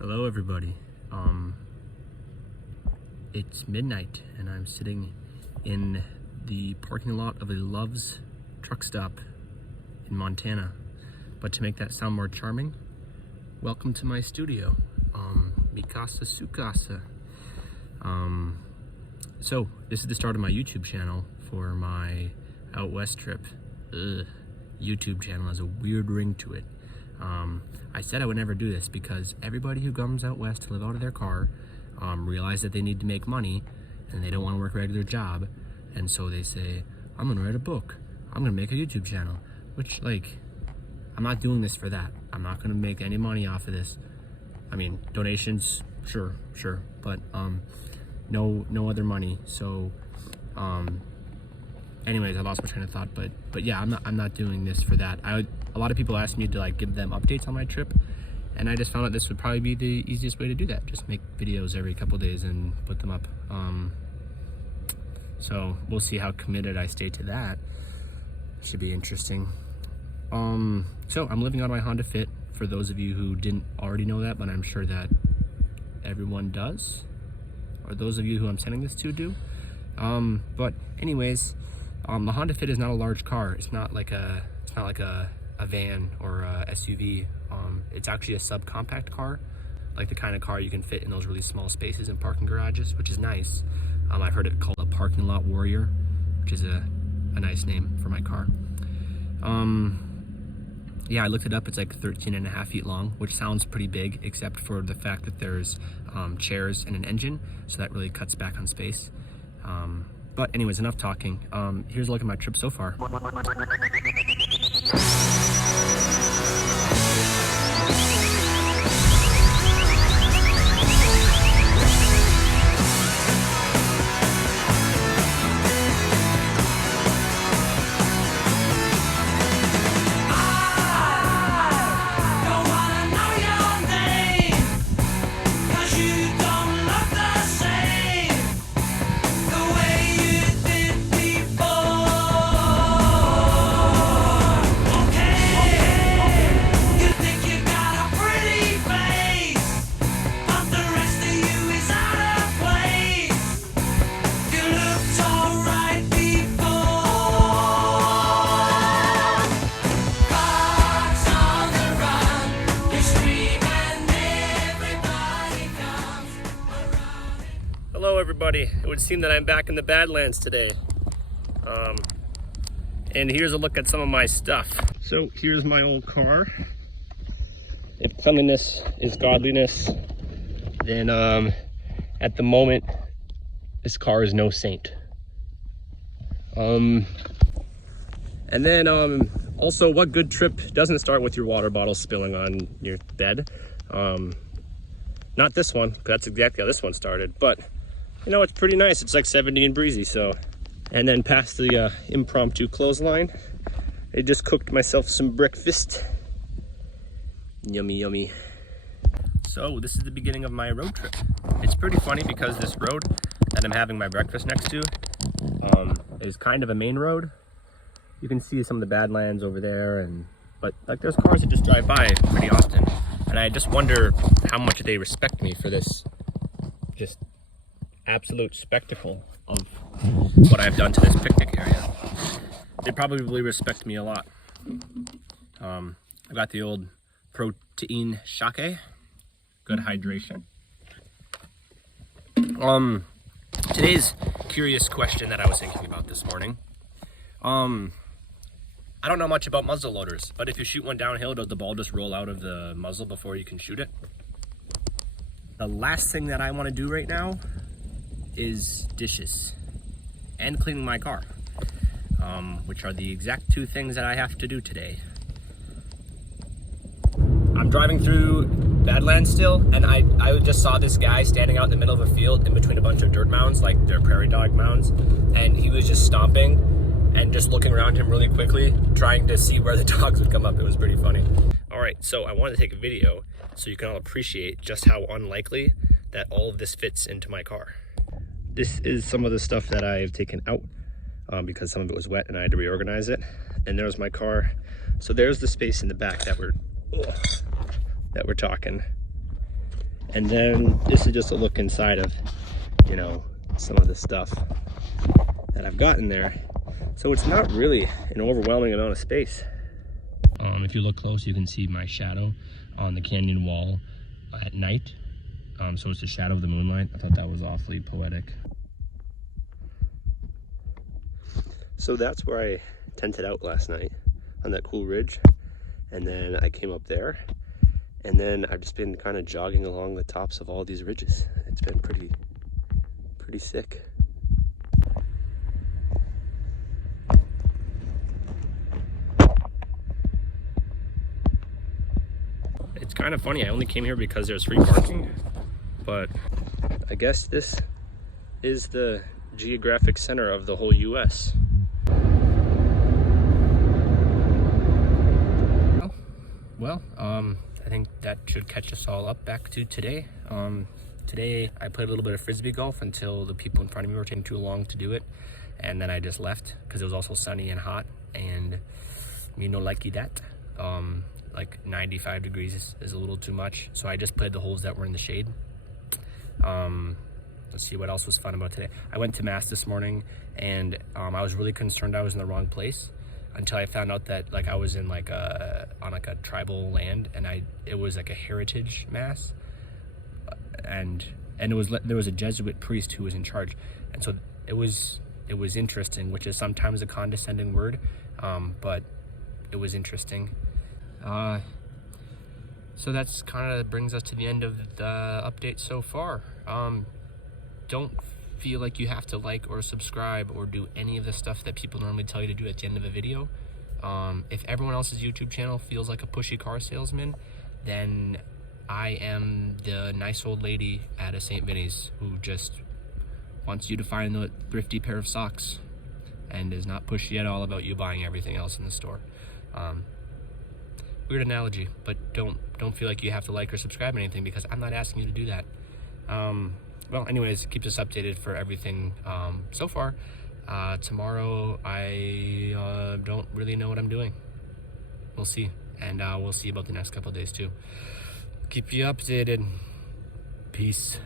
Hello everybody. It's midnight and I'm sitting in the parking lot of a Love's truck stop in Montana. But to make that sound more charming, welcome to my studio, Mikasa Sukasa. So this is the start of my YouTube channel for my out west trip. YouTube channel has a weird ring to it. I said I would never do this because everybody who comes out west to live out of their car realize that they need to make money and they don't want to work a regular job, and so they say, I'm gonna write a book, I'm gonna make a YouTube channel, which, like, I'm not doing this for that. I'm not gonna make any money off of this. I mean, donations, sure, but no other money. So anyways, I lost my train of thought, but yeah, I'm not doing this for that. A lot of people asked me to like give them updates on my trip, and I just found out this would probably be the easiest way to do that. Just make videos every couple days and put them up. So we'll see how committed I stay to that. Should be interesting. So I'm living on my Honda Fit, for those of you who didn't already know that, but I'm sure that everyone does, or those of you who I'm sending this to do. But anyways, the Honda Fit is not a large car. It's not like a van or a SUV. It's actually a subcompact car, like the kind of car you can fit in those really small spaces in parking garages, which is nice. I've heard it called a parking lot warrior, which is a nice name for my car. Yeah, I looked it up. It's like 13.5 feet long, which sounds pretty big, except for the fact that there's chairs and an engine, so that really cuts back on space. But anyways, enough talking. Here's a look at my trip so far. Hello everybody. It would seem that I'm back in the Badlands today. And here's a look at some of my stuff. So here's my old car. If cleanliness is godliness, then at the moment, this car is no saint. And then also, what good trip doesn't start with your water bottle spilling on your bed? Not this one, 'cause that's exactly how this one started, but you know, it's pretty nice. It's like 70 and breezy, so. And then past the impromptu clothesline, I just cooked myself some breakfast. Yummy, yummy. So this is the beginning of my road trip. It's pretty funny because this road that I'm having my breakfast next to is kind of a main road. You can see some of the Badlands over there, but like there's cars that just drive by pretty often. And I just wonder how much they respect me for this just absolute spectacle of what I've done to this picnic area. They probably respect me a lot. I've got the old protein shake, good hydration. Today's curious question that I was thinking about this morning. I don't know much about muzzle loaders, but if you shoot one downhill, does the ball just roll out of the muzzle before you can shoot it? The last thing that I want to do right now is dishes and cleaning my car, which are the exact two things that I have to do today. I'm driving through Badlands still, and I just saw this guy standing out in the middle of a field in between a bunch of dirt mounds, like they're prairie dog mounds, and he was just stomping and just looking around him really quickly, trying to see where the dogs would come up. It was pretty funny. All right, so I wanted to take a video so you can all appreciate just how unlikely that all of this fits into my car. This is some of the stuff that I've taken out because some of it was wet and I had to reorganize it. And there's my car. So there's the space in the back that we're talking. And then this is just a look inside of, you know, some of the stuff that I've got in there. So it's not really an overwhelming amount of space. If you look close, you can see my shadow on the canyon wall at night. So it's the shadow of the moonlight. I thought that was awfully poetic. So that's where I tented out last night, on that cool ridge. And then I came up there, and then I've just been kind of jogging along the tops of all these ridges. It's been pretty sick. It's kind of funny, I only came here because there's free parking, but I guess this is the geographic center of the whole US. Well, I think that should catch us all up back to today. Today I played a little bit of frisbee golf until the people in front of me were taking too long to do it, and then I just left because it was also sunny and hot, and you know, likey that. Like 95 degrees is a little too much, so I just played the holes that were in the shade. Let's see what else was fun about today. I went to mass this morning, and I was really concerned I was in the wrong place until I found out that like I was in like on a tribal land, and it was like a heritage mass, and there was a Jesuit priest who was in charge, and so it was interesting, which is sometimes a condescending word, but it was interesting. So that's kind of brings us to the end of the update so far. Don't feel like you have to like or subscribe or do any of the stuff that people normally tell you to do at the end of a video. If everyone else's YouTube channel feels like a pushy car salesman, then I am the nice old lady at a St. Vinny's who just wants you to find the thrifty pair of socks and is not pushy at all about you buying everything else in the store. Weird analogy, but don't feel like you have to like or subscribe or anything, because I'm not asking you to do that. Well, anyways, keep us updated for everything so far. Tomorrow, I don't really know what I'm doing. We'll see, and we'll see about the next couple of days too. Keep you updated. Peace.